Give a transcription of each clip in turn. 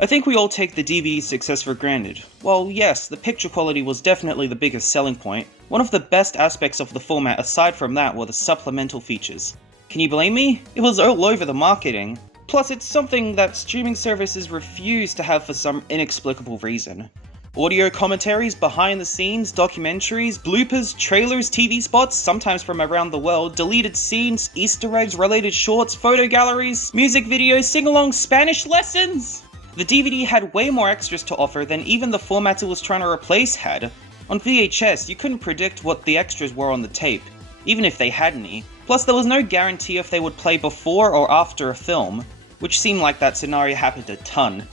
I think we all take the DVD's success for granted. While yes, the picture quality was definitely the biggest selling point, one of the best aspects of the format aside from that were the supplemental features. Can you blame me? It was all over the marketing. Plus, it's something that streaming services refuse to have for some inexplicable reason. Audio commentaries, behind the scenes, documentaries, bloopers, trailers, TV spots, sometimes from around the world, deleted scenes, Easter eggs, related shorts, photo galleries, music videos, sing-along Spanish lessons! The DVD had way more extras to offer than even the format it was trying to replace had. On VHS, you couldn't predict what the extras were on the tape, even if they had any. Plus, there was no guarantee if they would play before or after a film, which seemed like that scenario happened a ton.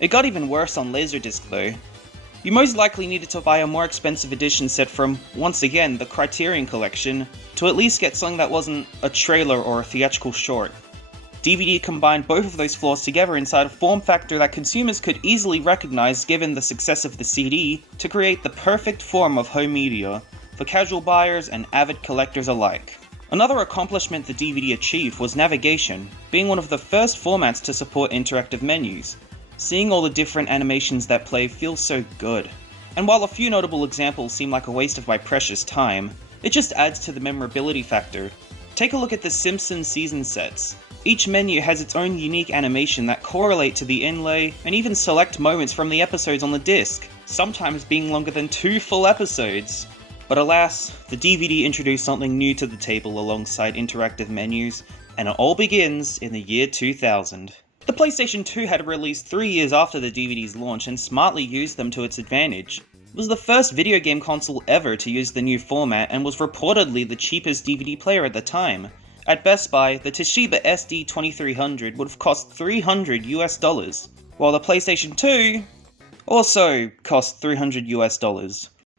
It got even worse on Laserdisc though. You most likely needed to buy a more expensive edition set from, once again, the Criterion Collection, to at least get something that wasn't a trailer or a theatrical short. DVD combined both of those flaws together inside a form factor that consumers could easily recognize given the success of the CD to create the perfect form of home media for casual buyers and avid collectors alike. Another accomplishment the DVD achieved was navigation, being one of the first formats to support interactive menus. Seeing all the different animations that play feels so good. And while a few notable examples seem like a waste of my precious time, it just adds to the memorability factor. Take a look at the Simpsons season sets. Each menu has its own unique animation that correlate to the inlay, and even select moments from the episodes on the disc, sometimes being longer than 2 full episodes. But alas, the DVD introduced something new to the table alongside interactive menus, and it all begins in the year 2000. The PlayStation 2 had released 3 years after the DVD's launch and smartly used them to its advantage. It was the first video game console ever to use the new format and was reportedly the cheapest DVD player at the time. At Best Buy, the Toshiba SD2300 would have cost $300 US, while the PlayStation 2 also cost $300 US.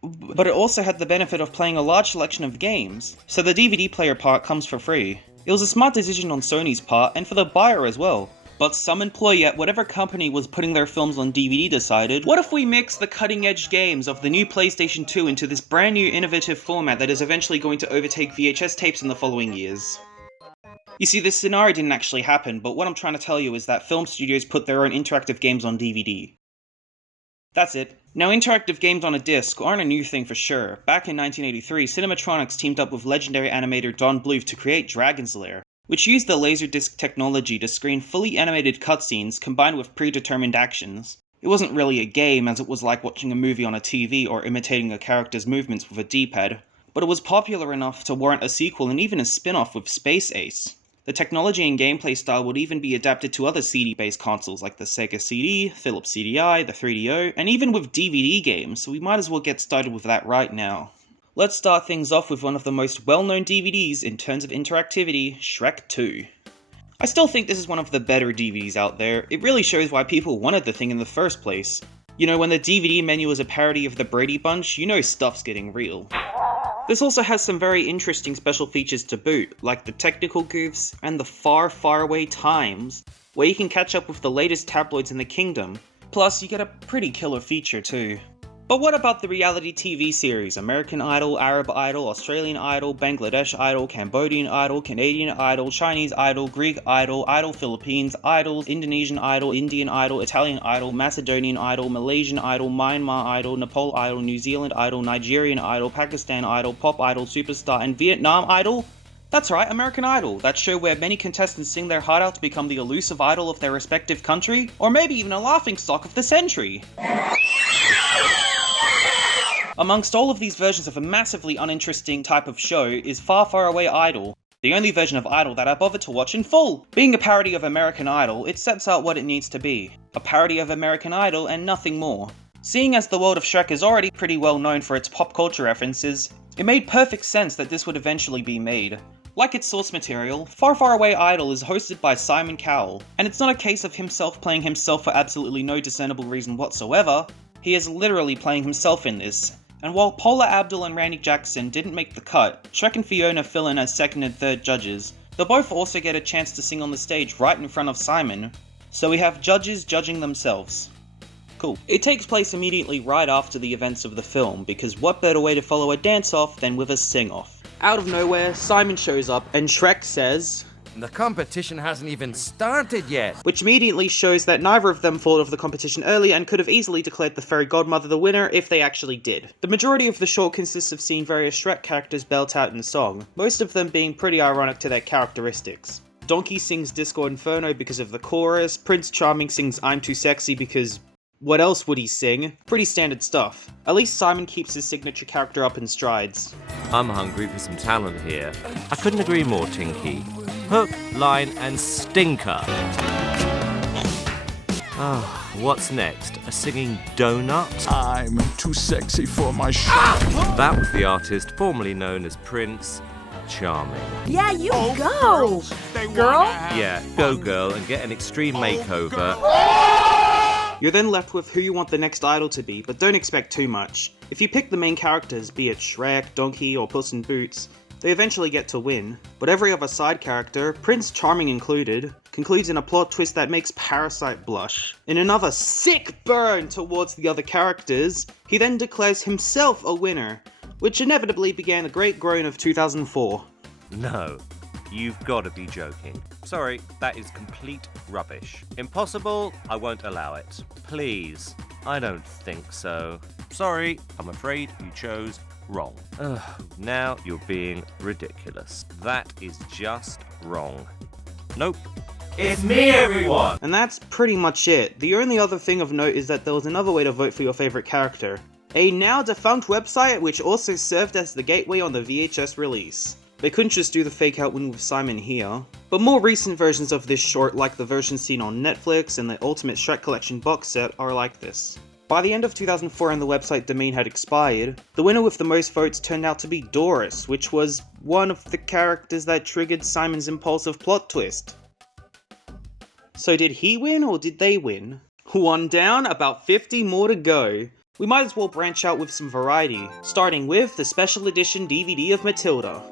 But it also had the benefit of playing a large selection of games, so the DVD player part comes for free. It was a smart decision on Sony's part and for the buyer as well. But some employee at whatever company was putting their films on DVD decided, what if we mix the cutting-edge games of the new PlayStation 2 into this brand new innovative format that is eventually going to overtake VHS tapes in the following years? You see, this scenario didn't actually happen, but what I'm trying to tell you is that film studios put their own interactive games on DVD. That's it. Now, interactive games on a disc aren't a new thing for sure. Back in 1983, Cinematronics teamed up with legendary animator Don Bluth to create Dragon's Lair, which used the Laserdisc technology to screen fully animated cutscenes combined with predetermined actions. It wasn't really a game, as it was like watching a movie on a TV or imitating a character's movements with a D-pad, but it was popular enough to warrant a sequel and even a spin-off with Space Ace. The technology and gameplay style would even be adapted to other CD-based consoles like the Sega CD, Philips CDI, the 3DO, and even with DVD games, so we might as well get started with that right now. Let's start things off with one of the most well-known DVDs in terms of interactivity, Shrek 2. I still think this is one of the better DVDs out there. It really shows why people wanted the thing in the first place. You know, when the DVD menu is a parody of the Brady Bunch, you know stuff's getting real. This also has some very interesting special features to boot, like the technical goofs and the far, far away times, where you can catch up with the latest tabloids in the kingdom. Plus, you get a pretty killer feature too. But what about the reality TV series? American Idol, Arab Idol, Australian Idol, Bangladesh Idol, Cambodian Idol, Canadian Idol, Chinese Idol, Greek Idol, Idol Philippines, Idols, Indonesian Idol, Indian Idol, Italian Idol, Macedonian Idol, Malaysian Idol, Myanmar Idol, Nepal Idol, New Zealand Idol, Nigerian Idol, Pakistan Idol, Pop Idol, Superstar, and Vietnam Idol? That's right, American Idol, that show where many contestants sing their heart out to become the elusive idol of their respective country, or maybe even a laughingstock of the century. Amongst all of these versions of a massively uninteresting type of show is Far Far Away Idol, the only version of Idol that I bothered to watch in full. Being a parody of American Idol, it sets out what it needs to be. A parody of American Idol and nothing more. Seeing as the world of Shrek is already pretty well known for its pop culture references, it made perfect sense that this would eventually be made. Like its source material, Far Far Away Idol is hosted by Simon Cowell, and it's not a case of himself playing himself for absolutely no discernible reason whatsoever. He is literally playing himself in this. And while Paula Abdul and Randy Jackson didn't make the cut, Shrek and Fiona fill in as second and third judges. They'll both also get a chance to sing on the stage right in front of Simon, so we have judges judging themselves. Cool. It takes place immediately right after the events of the film, because what better way to follow a dance-off than with a sing-off? Out of nowhere, Simon shows up and Shrek says, The competition hasn't even started yet. Which immediately shows that neither of them thought of the competition early and could have easily declared the fairy godmother the winner if they actually did. The majority of the short consists of seeing various Shrek characters belt out in the song, most of them being pretty ironic to their characteristics. Donkey sings Disco Inferno because of the chorus, Prince Charming sings I'm Too Sexy because what else would he sing? Pretty standard stuff. At least Simon keeps his signature character up in strides. I'm hungry for some talent here. I couldn't agree more, Tinky. Hook, line, and stinker. Oh, what's next? A singing donut? I'm too sexy for my show. That was the artist formerly known as Prince Charming. Yeah, you go! Girl? Yeah, go girl and get an extreme makeover. You're then left with who you want the next idol to be, but don't expect too much. If you pick the main characters, be it Shrek, Donkey, or Puss in Boots, they eventually get to win, but every other side character, Prince Charming included, concludes in a plot twist that makes Parasite blush. In another sick burn towards the other characters, he then declares himself a winner, which inevitably began the great groan of 2004. No, you've got to be joking. Sorry, that is complete rubbish. Impossible, I won't allow it. Please, I don't think so. Sorry, I'm afraid you chose wrong. Ugh, now you're being ridiculous. That is just wrong. Nope. It's me, everyone! And that's pretty much it. The only other thing of note is that there was another way to vote for your favorite character. A now defunct website which also served as the gateway on the VHS release. They couldn't just do the fake out win with Simon here. But more recent versions of this short, like the version seen on Netflix and the Ultimate Shrek Collection box set, are like this. By the end of 2004 and the website domain had expired, the winner with the most votes turned out to be Doris, which was one of the characters that triggered Simon's impulsive plot twist. So did he win or did they win? One down, about 50 more to go. We might as well branch out with some variety, starting with the special edition DVD of Matilda.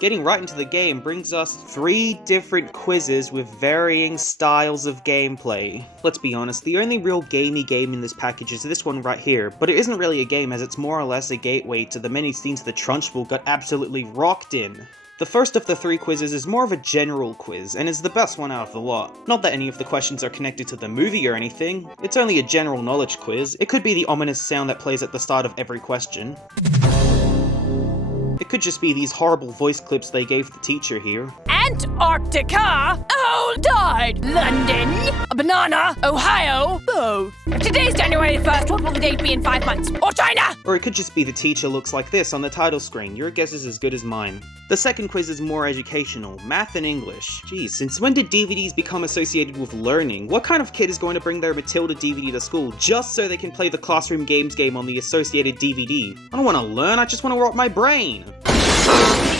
Getting right into the game brings us 3 different quizzes with varying styles of gameplay. Let's be honest, the only real gamey game in this package is this one right here, but it isn't really a game as it's more or less a gateway to the many scenes that Trunchbull got absolutely rocked in. The first of the 3 quizzes is more of a general quiz, and is the best one out of the lot. Not that any of the questions are connected to the movie or anything, it's only a general knowledge quiz. It could be the ominous sound that plays at the start of every question. It could just be these horrible voice clips they gave the teacher here. Antarctica, Owl died, London, a banana, Ohio, both. If today's January 1st, what will the date be in 5 months? Or China! Or it could just be the teacher looks like this on the title screen. Your guess is as good as mine. The second quiz is more educational, math and English. Geez, since when did DVDs become associated with learning? What kind of kid is going to bring their Matilda DVD to school just so they can play the Classroom Games game on the associated DVD? I don't want to learn, I just want to rot my brain.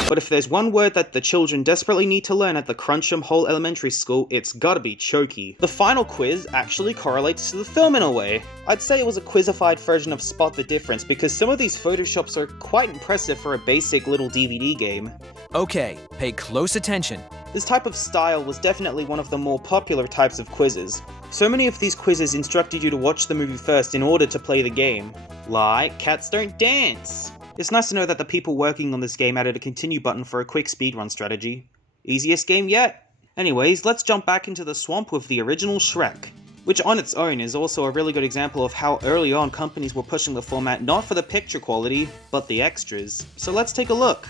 But if there's one word that the children desperately need to learn at the Cruncham Hole Elementary School, it's gotta be Chokey. The final quiz actually correlates to the film in a way. I'd say it was a quizified version of Spot the Difference because some of these photoshops are quite impressive for a basic little DVD game. Okay, pay close attention. This type of style was definitely one of the more popular types of quizzes. So many of these quizzes instructed you to watch the movie first in order to play the game. Like Cats Don't Dance! It's nice to know that the people working on this game added a continue button for a quick speedrun strategy. Easiest game yet? Anyways, let's jump back into the swamp with the original Shrek, which on its own is also a really good example of how early on companies were pushing the format not for the picture quality, but the extras. So let's take a look.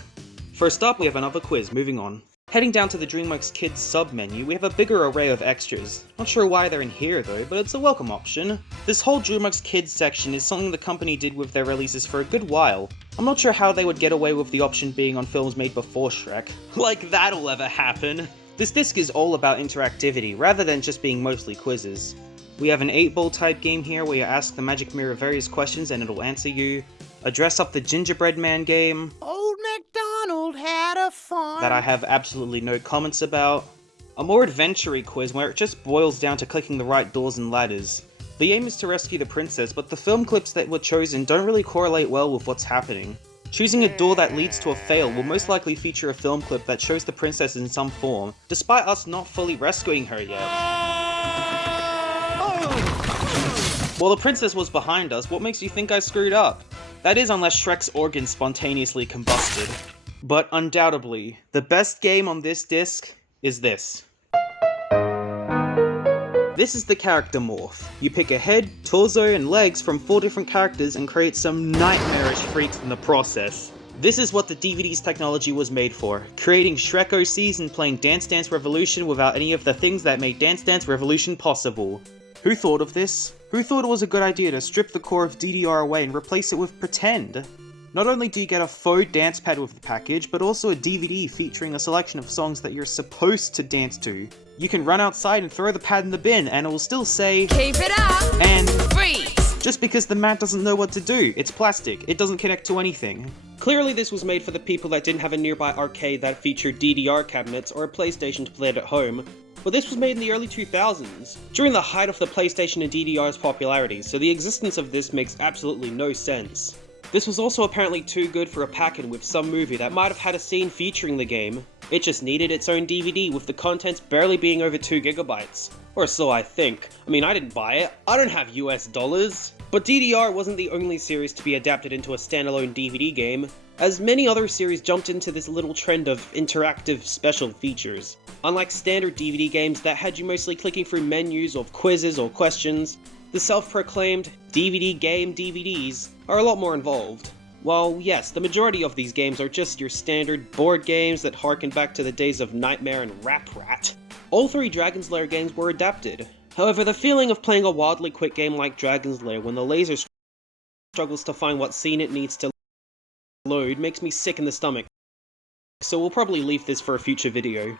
First up, we have another quiz, moving on. Heading down to the DreamWorks Kids sub-menu, we have a bigger array of extras. Not sure why they're in here though, but it's a welcome option. This whole DreamWorks Kids section is something the company did with their releases for a good while. I'm not sure how they would get away with the option being on films made before Shrek. Like that'll ever happen! This disc is all about interactivity, rather than just being mostly quizzes. We have an 8-ball type game here where you ask the magic mirror various questions and it'll answer you. A Dress Up the Gingerbread Man game. Old MacDonald had a farm. That I have absolutely no comments about. A more adventure-y quiz where it just boils down to clicking the right doors and ladders. The aim is to rescue the princess, but the film clips that were chosen don't really correlate well with what's happening. Choosing a door that leads to a fail will most likely feature a film clip that shows the princess in some form, despite us not fully rescuing her yet. While the princess was behind us, what makes you think I screwed up? That is unless Shrek's organs spontaneously combusted. But undoubtedly, the best game on this disc is this. This is the character morph. You pick a head, torso, and legs from 4 different characters and create some nightmarish freaks in the process. This is what the DVD's technology was made for, creating Shrek OCs and playing Dance Dance Revolution without any of the things that made Dance Dance Revolution possible. Who thought of this? Who thought it was a good idea to strip the core of DDR away and replace it with pretend? Not only do you get a faux dance pad with the package, but also a DVD featuring a selection of songs that you're supposed to dance to. You can run outside and throw the pad in the bin and it will still say, Keep it up! and Freeze! just because the mat doesn't know what to do. It's plastic, it doesn't connect to anything. Clearly this was made for the people that didn't have a nearby arcade that featured DDR cabinets or a PlayStation to play it at home, but this was made in the early 2000s, during the height of the PlayStation and DDR's popularity, so the existence of this makes absolutely no sense. This was also apparently too good for a pack-in with some movie that might have had a scene featuring the game. It just needed its own DVD with the contents barely being over 2 gigabytes. Or so I think. I mean, I didn't buy it, I don't have US dollars. But DDR wasn't the only series to be adapted into a standalone DVD game, as many other series jumped into this little trend of interactive special features. Unlike standard DVD games that had you mostly clicking through menus of quizzes or questions, the self-proclaimed DVD game DVDs are a lot more involved. While yes, the majority of these games are just your standard board games that harken back to the days of Nightmare and Rap Rat, all 3 Dragon's Lair games were adapted. However, the feeling of playing a wildly quick game like Dragon's Lair when the laser struggles to find what scene it needs to load makes me sick in the stomach, so we'll probably leave this for a future video.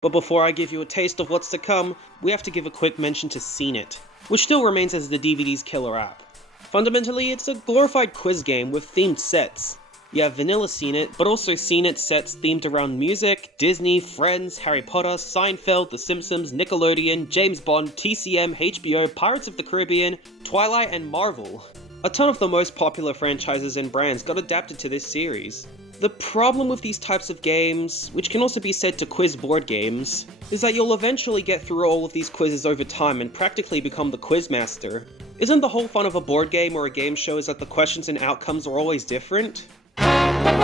But before I give you a taste of what's to come, we have to give a quick mention to SceneIt, which still remains as the DVD's killer app. Fundamentally, it's a glorified quiz game with themed sets. You have vanilla SceneIt, but also SceneIt sets themed around music, Disney, Friends, Harry Potter, Seinfeld, The Simpsons, Nickelodeon, James Bond, TCM, HBO, Pirates of the Caribbean, Twilight, and Marvel. A ton of the most popular franchises and brands got adapted to this series. The problem with these types of games, which can also be said to quiz board games, is that you'll eventually get through all of these quizzes over time and practically become the quizmaster. Isn't the whole fun of a board game or a game show is that the questions and outcomes are always different? Evangelion.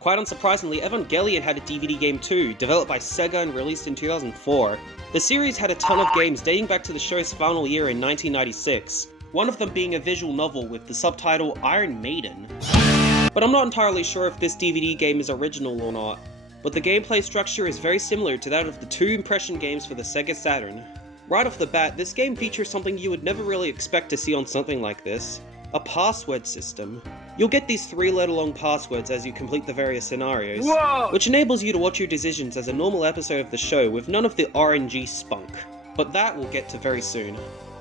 Quite unsurprisingly, Evangelion had a DVD game too, developed by Sega and released in 2004. The series had a ton of games dating back to the show's final year in 1996, one of them being a visual novel with the subtitle Iron Maiden. But I'm not entirely sure if this DVD game is original or not, but the gameplay structure is very similar to that of the 2 impression games for the Sega Saturn. Right off the bat, this game features something you would never really expect to see on something like this: a password system. You'll get these 3-letter-long passwords as you complete the various scenarios, which enables you to watch your decisions as a normal episode of the show with none of the RNG spunk. But that we'll get to very soon.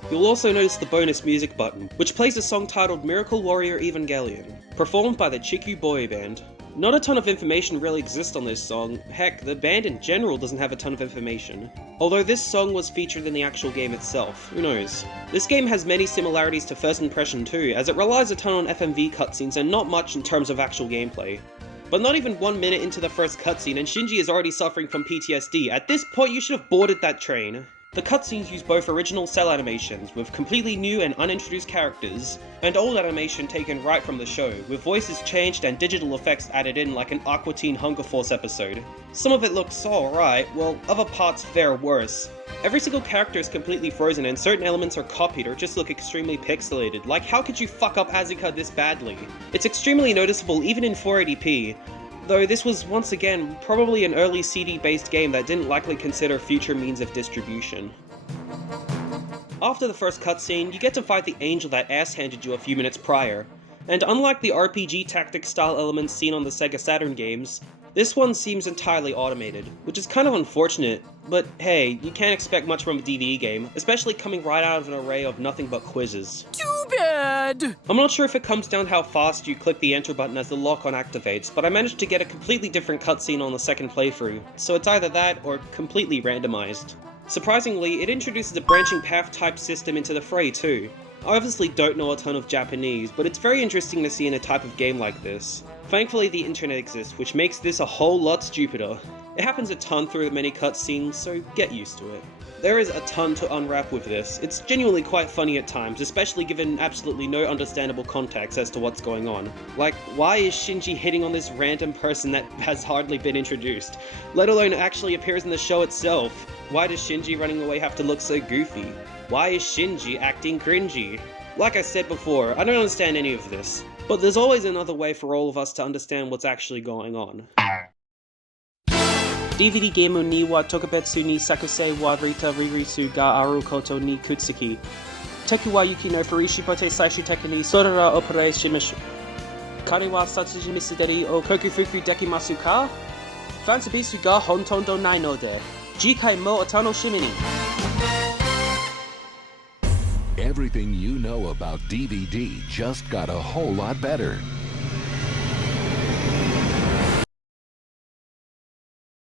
You'll also notice the bonus music button, which plays a song titled Miracle Warrior Evangelion, performed by the Chiku Boy Band. Not a ton of information really exists on this song, heck, the band in general doesn't have a ton of information. Although this song was featured in the actual game itself, who knows. This game has many similarities to First Impression too, as it relies a ton on FMV cutscenes and not much in terms of actual gameplay. But not even 1 minute into the first cutscene and Shinji is already suffering from PTSD. At this point you should have boarded that train. The cutscenes use both original cell animations, with completely new and unintroduced characters, and old animation taken right from the show, with voices changed and digital effects added in like an Aqua Teen Hunger Force episode. Some of it looks alright, while other parts fare worse. Every single character is completely frozen and certain elements are copied or just look extremely pixelated, like how could you fuck up Asuka this badly? It's extremely noticeable even in 480p. Though this was, once again, probably an early CD-based game that didn't likely consider future means of distribution. After the first cutscene, you get to fight the angel that ass-handed you a few minutes prior, and unlike the RPG tactic-style elements seen on the Sega Saturn games, this one seems entirely automated, which is kind of unfortunate, but hey, you can't expect much from a DVD game, especially coming right out of an array of nothing but quizzes. Too bad! I'm not sure if it comes down to how fast you click the enter button as the lock-on activates, but I managed to get a completely different cutscene on the second playthrough, so it's either that or completely randomized. Surprisingly, it introduces a branching path type system into the fray too. I obviously don't know a ton of Japanese, but it's very interesting to see in a type of game like this. Thankfully the internet exists, which makes this a whole lot stupider. It happens a ton through the many cutscenes, so get used to it. There is a ton to unwrap with this. It's genuinely quite funny at times, especially given absolutely no understandable context as to what's going on. Like, why is Shinji hitting on this random person that has hardly been introduced, let alone actually appears in the show itself? Why does Shinji running away have to look so goofy? Why is Shinji acting cringy? Like I said before, I don't understand any of this, but there's always another way for all of us to understand what's actually going on. DVD Gemu ni wa Tokubetsu ni Sakusei wa Rita Ririsu ga Aru Koto ni Kutsuki. Teku wa Yuki no Furishi Pote Saishu Teku ni Sorara Opere Shimishu. Kare wa Satsuji Misuderi o Kokufuku Dekimasu ka? Fansabisu ga Honton do nai no de. Jikai mo Otanoshimi ni. Everything you know about DVD just got a whole lot better.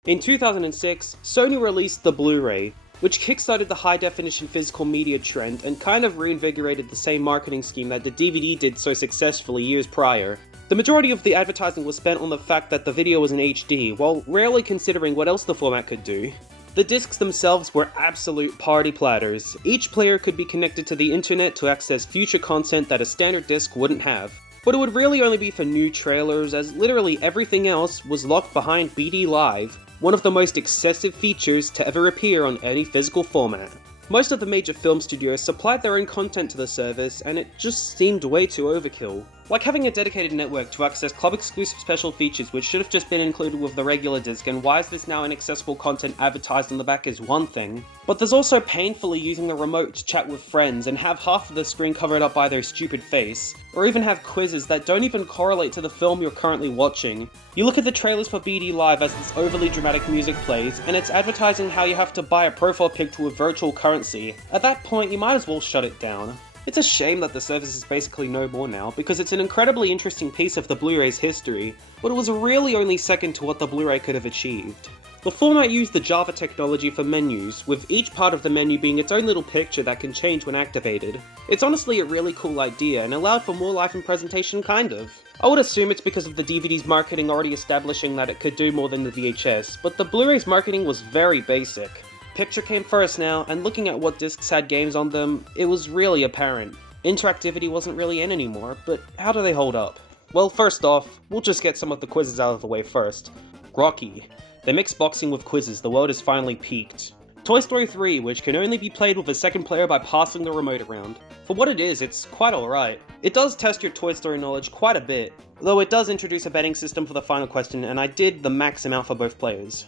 In 2006, Sony released the Blu-ray, which kickstarted the high-definition physical media trend and kind of reinvigorated the same marketing scheme that the DVD did so successfully years prior. The majority of the advertising was spent on the fact that the video was in HD, while rarely considering what else the format could do. The discs themselves were absolute party platters. Each player could be connected to the internet to access future content that a standard disc wouldn't have. But it would really only be for new trailers, as literally everything else was locked behind BD Live, one of the most excessive features to ever appear on any physical format. Most of the major film studios supplied their own content to the service, and it just seemed way too overkill. Like having a dedicated network to access club-exclusive special features which should have just been included with the regular disc, and why is this now inaccessible content advertised on the back is one thing, but there's also painfully using the remote to chat with friends and have half of the screen covered up by their stupid face, or even have quizzes that don't even correlate to the film you're currently watching. You look at the trailers for BD Live as this overly dramatic music plays, and it's advertising how you have to buy a profile picture with virtual currency. At that point, you might as well shut it down. It's a shame that the service is basically no more now, because it's an incredibly interesting piece of the Blu-ray's history, but it was really only second to what the Blu-ray could have achieved. The format used the Java technology for menus, with each part of the menu being its own little picture that can change when activated. It's honestly a really cool idea, and allowed for more life in presentation, kind of. I would assume it's because of the DVD's marketing already establishing that it could do more than the VHS, but the Blu-ray's marketing was very basic. Picture came first now, and looking at what discs had games on them, it was really apparent. Interactivity wasn't really in anymore, but how do they hold up? Well, first off, we'll just get some of the quizzes out of the way first. Rocky. They mix boxing with quizzes, the world has finally peaked. Toy Story 3, which can only be played with a second player by passing the remote around. For what it is, it's quite alright. It does test your Toy Story knowledge quite a bit, though it does introduce a betting system for the final question, and I did the max amount for both players.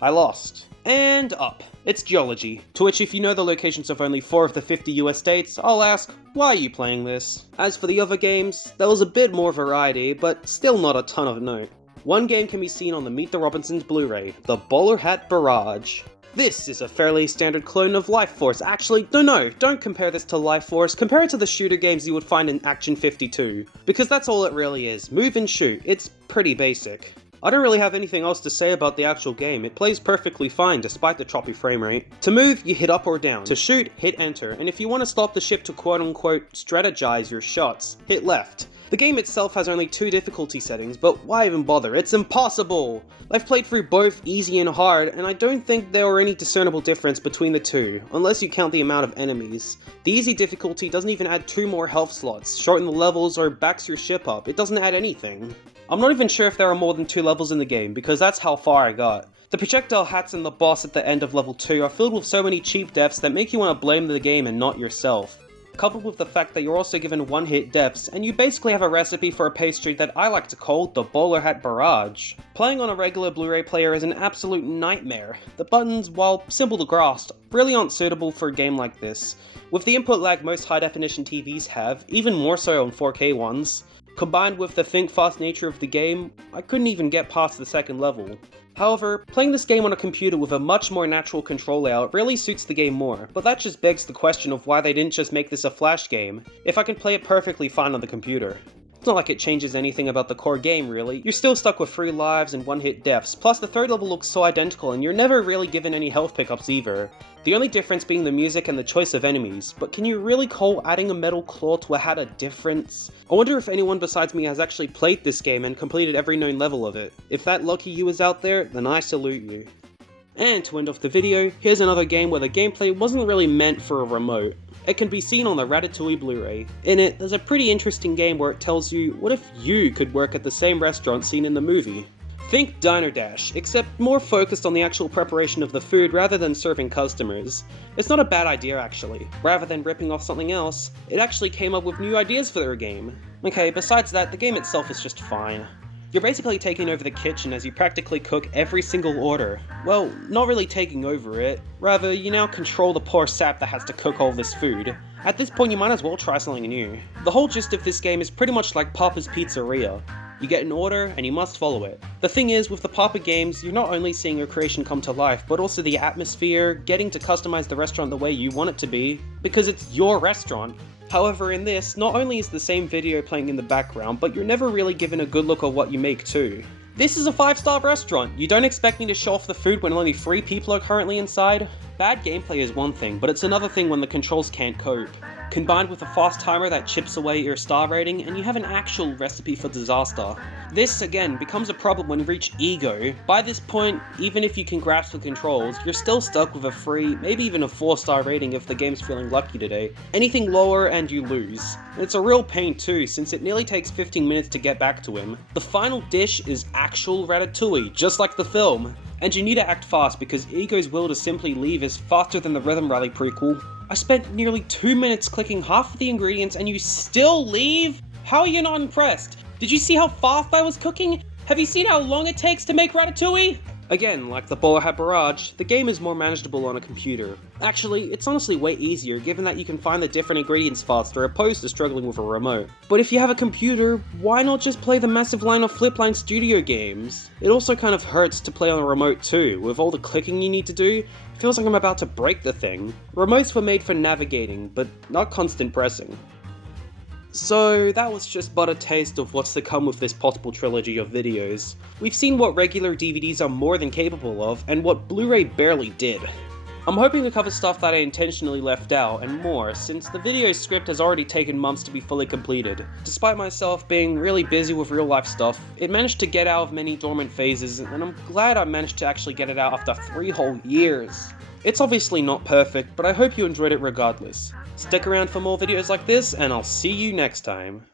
I lost. And up. It's Geology, to which if you know the locations of only 4 of the 50 US states, I'll ask, why are you playing this? As for the other games, there was a bit more variety, but still not a ton of note. One game can be seen on the Meet the Robinsons Blu-ray, the Bowler Hat Barrage. This is a fairly standard clone of Life Force. Actually, no, don't compare this to Life Force, compare it to the shooter games you would find in Action 52, because that's all it really is, move and shoot, it's pretty basic. I don't really have anything else to say about the actual game, it plays perfectly fine despite the choppy frame rate. To move, you hit up or down. To shoot, hit enter, and if you want to stop the ship to quote-unquote strategize your shots, hit left. The game itself has only 2 difficulty settings, but why even bother? It's impossible! I've played through both easy and hard, and I don't think there were any discernible difference between the two, unless you count the amount of enemies. The easy difficulty doesn't even add 2 more health slots, shorten the levels, or backs your ship up. It doesn't add anything. I'm not even sure if there are more than 2 levels in the game, because that's how far I got. The projectile hats and the boss at the end of level 2 are filled with so many cheap deaths that make you want to blame the game and not yourself. Coupled with the fact that you're also given one-hit deaths, and you basically have a recipe for a pastry that I like to call the Bowler Hat Barrage. Playing on a regular Blu-ray player is an absolute nightmare. The buttons, while simple to grasp, really aren't suitable for a game like this. With the input lag most high-definition TVs have, even more so on 4K ones, combined with the think-fast nature of the game, I couldn't even get past the second level. However, playing this game on a computer with a much more natural control layout really suits the game more, but that just begs the question of why they didn't just make this a flash game, if I can play it perfectly fine on the computer. It's not like it changes anything about the core game really, you're still stuck with 3 lives and one-hit deaths, plus the third level looks so identical and you're never really given any health pickups either. The only difference being the music and the choice of enemies, but can you really call adding a metal claw to a hat a difference? I wonder if anyone besides me has actually played this game and completed every known level of it. If that lucky you is out there, then I salute you. And to end off the video, here's another game where the gameplay wasn't really meant for a remote. It can be seen on the Ratatouille Blu-ray. In it, there's a pretty interesting game where it tells you what if you could work at the same restaurant seen in the movie. Think Diner Dash, except more focused on the actual preparation of the food rather than serving customers. It's not a bad idea actually. Rather than ripping off something else, it actually came up with new ideas for their game. Okay, besides that, the game itself is just fine. You're basically taking over the kitchen as you practically cook every single order. Well, not really taking over it, rather you now control the poor sap that has to cook all this food. At this point you might as well try something new. The whole gist of this game is pretty much like Papa's Pizzeria. You get an order, and you must follow it. The thing is, with the Papa games, you're not only seeing your creation come to life, but also the atmosphere, getting to customize the restaurant the way you want it to be, because it's your restaurant. However, in this, not only is the same video playing in the background, but you're never really given a good look at what you make too. This is a 5-star restaurant. You don't expect me to show off the food when only 3 people are currently inside? Bad gameplay is one thing, but it's another thing when the controls can't cope. Combined with a fast timer that chips away your star rating, and you have an actual recipe for disaster. This, again, becomes a problem when you reach Ego. By this point, even if you can grasp the controls, you're still stuck with a 3, maybe even a 4-star rating if the game's feeling lucky today. Anything lower and you lose. And it's a real pain too, since it nearly takes 15 minutes to get back to him. The final dish is actual ratatouille, just like the film. And you need to act fast because Ego's will to simply leave is faster than the Rhythm Rally prequel. I spent nearly 2 minutes clicking half of the ingredients and you still leave? How are you not impressed? Did you see how fast I was cooking? Have you seen how long it takes to make ratatouille? Again, like the Bowler Hat Barrage, the game is more manageable on a computer. Actually, it's honestly way easier given that you can find the different ingredients faster opposed to struggling with a remote. But if you have a computer, why not just play the massive line of Flipline Studio games? It also kind of hurts to play on a remote too, with all the clicking you need to do. It feels like I'm about to break the thing. Remotes were made for navigating, but not constant pressing. So that was just but a taste of what's to come with this possible trilogy of videos. We've seen what regular DVDs are more than capable of, and what Blu-ray barely did. I'm hoping to cover stuff that I intentionally left out, and more, since the video script has already taken months to be fully completed. Despite myself being really busy with real life stuff, it managed to get out of many dormant phases, and I'm glad I managed to actually get it out after 3 whole years. It's obviously not perfect, but I hope you enjoyed it regardless. Stick around for more videos like this, and I'll see you next time.